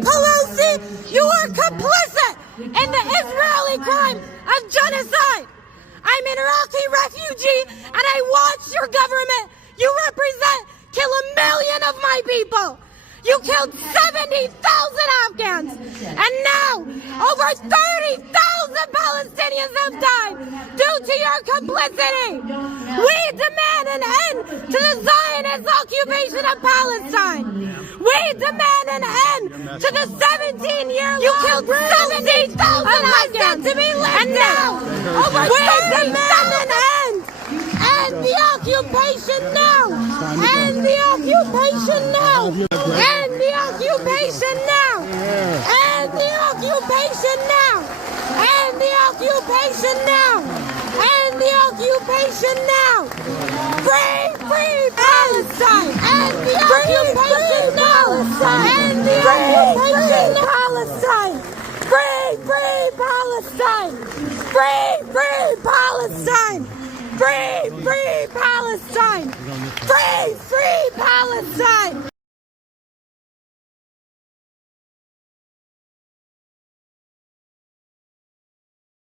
Pelosi, you are complicit in the Israeli crime of genocide. I'm an Iraqi refugee and I watch your government you represent kill 1 million of my people. You killed 70,000 Afghans, and now over 30,000 Palestinians have died due to your complicity. We demand an end to the Zionist occupation of Palestine. We demand an end to the 17-year you killed 70,000 Afghans, and now over 30,000 end. End the occupation now! End the occupation now! End the occupation now! End the occupation now! End the occupation now! End the occupation now! Free, free Palestine! End the occupation now! End the occupation Palestine! Free, free Palestine! Free, free Palestine! Free, free Palestine! Free, free Palestine!